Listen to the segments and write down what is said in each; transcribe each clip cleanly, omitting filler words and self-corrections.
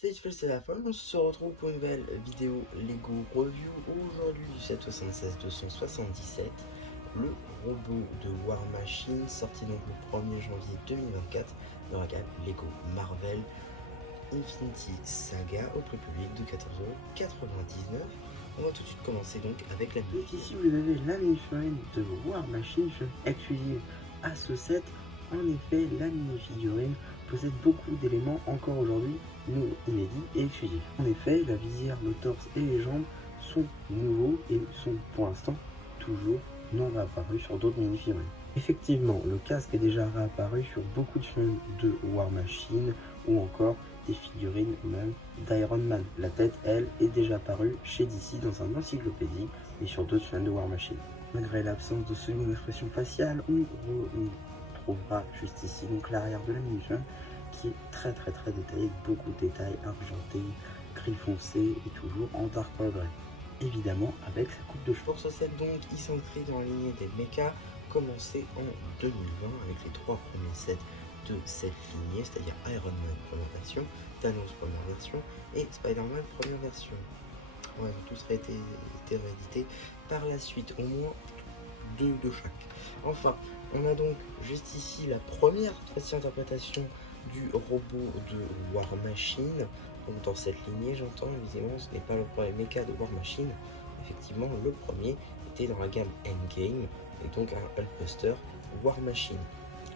Salut tout le monde, c'est la fin, on se retrouve pour une nouvelle vidéo Lego Review. Aujourd'hui du 776-277, le robot de War Machine, sorti donc le 1er janvier 2024 dans la gamme Lego Marvel Infinity Saga au prix public de 14,99 €. On va tout de suite commencer donc avec la Donc ici vous avez la mini-figurine de War Machine exclusive à ce set. En effet, la mini-figurine possède beaucoup d'éléments encore aujourd'hui nouveaux, inédits et exclusifs. En effet, la visière, le torse et les jambes sont nouveaux et sont pour l'instant toujours non réapparus sur d'autres mini-figurines. Effectivement, le casque est déjà réapparu sur beaucoup de films de War Machine ou encore des figurines même d'Iron Man. La tête, elle, est déjà apparue chez DC dans un encyclopédie et sur d'autres films de War Machine. Malgré l'absence de seconde expression faciale, on trouvera juste ici donc l'arrière de la mini-figurine qui est très détaillé, avec beaucoup de détails argentés, gris foncé et toujours en dark grey. Évidemment avec sa coupe de cheveux. Pour ce set donc, ils s'inscrivent dans la lignée des mechas commencé en 2020 avec les 3 premiers sets de cette lignée, c'est-à-dire Iron Man première version, Thanos première version et Spider-Man première version. Ouais, ils ont tous été réédités par la suite, au moins 2 de chaque. Enfin, on a donc juste ici la première interprétation du robot de War Machine. Donc dans cette lignée, j'entends, évidemment, ce n'est pas le premier mecha de War Machine. Effectivement, le premier était dans la gamme Endgame, et donc un Hulkbuster War Machine.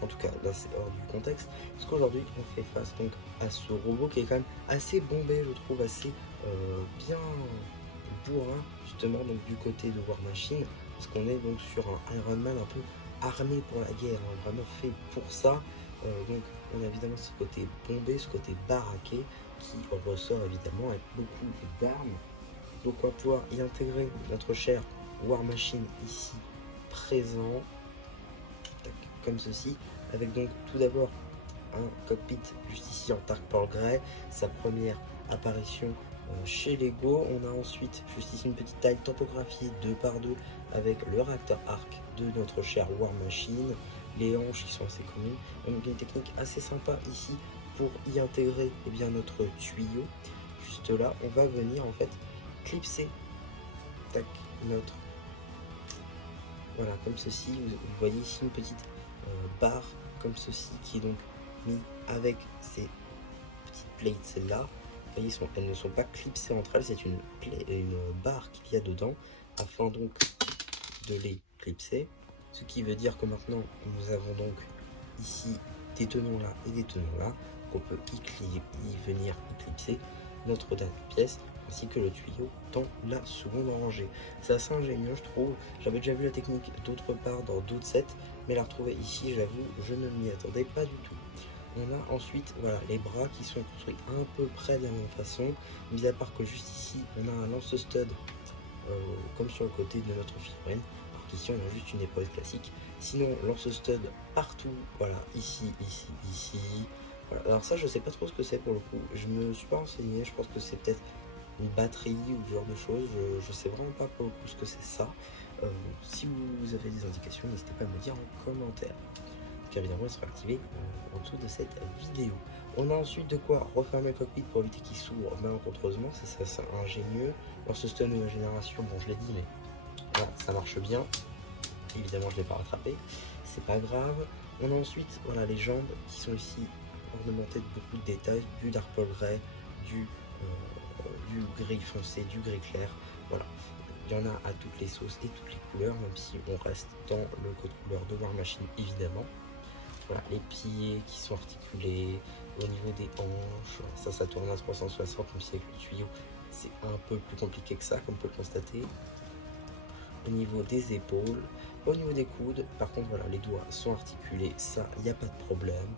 En tout cas, là c'est hors du contexte, parce qu'aujourd'hui on fait face donc à ce robot qui est quand même assez bombé, je trouve, assez bien bourrin, justement, donc du côté de War Machine, parce qu'on est donc sur un Iron Man un peu armé pour la guerre, hein, vraiment fait pour ça. Donc on a évidemment ce côté bombé, ce côté baraqué qui ressort évidemment avec beaucoup d'armes. Donc on va pouvoir y intégrer notre cher War Machine ici présent, comme ceci, avec donc tout d'abord un cockpit juste ici en dark pearl grey, sa première apparition chez Lego. On a ensuite juste ici une petite taille topographiée 2x2 avec le réacteur arc de notre cher War Machine, les hanches qui sont assez communes, donc une technique assez sympa ici pour y intégrer bien notre tuyau. Juste là, on va venir en fait clipser notre, voilà, comme ceci. Vous voyez ici une petite barre comme ceci qui est donc mis avec ces petites plates, celles-là. Vous voyez, elles ne sont pas clipsées entre elles, c'est une barre qu'il y a dedans afin donc de les clipser. Ce qui veut dire que maintenant nous avons donc ici des tenons là et des tenons là, qu'on peut y venir clipser notre dernière pièce ainsi que le tuyau dans la seconde rangée. C'est assez ingénieux, je trouve. J'avais déjà vu la technique d'autre part dans d'autres sets, mais la retrouver ici, j'avoue, je ne m'y attendais pas du tout. On a ensuite, voilà, les bras qui sont construits à peu près de la même façon, mis à part que juste ici on a un lance-stud comme sur le côté de notre figurine, alors qu'ici on a juste une épaule classique. Sinon, lance-stud partout, voilà, ici, voilà. Alors ça, je sais pas trop ce que c'est pour le coup, je me suis pas renseigné, je pense que c'est peut-être une batterie ou ce genre de choses, je sais vraiment pas pour le coup ce que c'est ça. Si vous avez des indications, n'hésitez pas à me le dire en commentaire. Puis évidemment, il sera activé en dessous de cette vidéo. On a ensuite de quoi refermer le cockpit pour éviter qu'il s'ouvre malencontreusement, c'est assez ingénieux. Alors ce stun nouvelle génération, bon je l'ai dit, mais là, ça marche bien. Évidemment, je ne l'ai pas rattrapé, c'est pas grave. On a ensuite, voilà, les jambes qui sont ici ornementées de beaucoup de détails, du dark pearl grey, du gris foncé, du gris clair, voilà. Il y en a à toutes les sauces et toutes les couleurs, même si on reste dans le code couleur de War Machine évidemment. Voilà, les pieds qui sont articulés, au niveau des hanches, ça tourne à 360, même si avec le tuyau c'est un peu plus compliqué que ça, comme on peut le constater. Au niveau des épaules, au niveau des coudes, par contre voilà, les doigts sont articulés, ça, il n'y a pas de problème.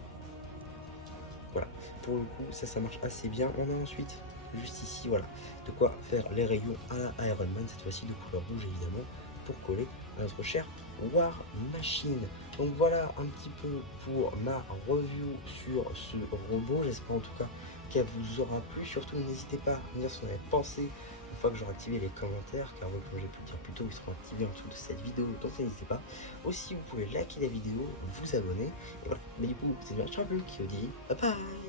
Voilà, pour le coup, ça marche assez bien. On a ensuite, juste ici, voilà, de quoi faire les rayons à la Iron Man, cette fois-ci de couleur rouge évidemment, pour coller à notre cher War Machine. Donc voilà un petit peu pour ma review sur ce robot. J'espère en tout cas qu'elle vous aura plu. Surtout, n'hésitez pas à me dire ce que vous en avez pensé une fois que j'aurai activé les commentaires, car comme j'ai pu le dire plus tôt, ils seront activés en dessous de cette vidéo, donc n'hésitez pas. Aussi, vous pouvez liker la vidéo, vous abonner, et voilà. Mais du coup, c'est bien Champion qui vous dit bye bye.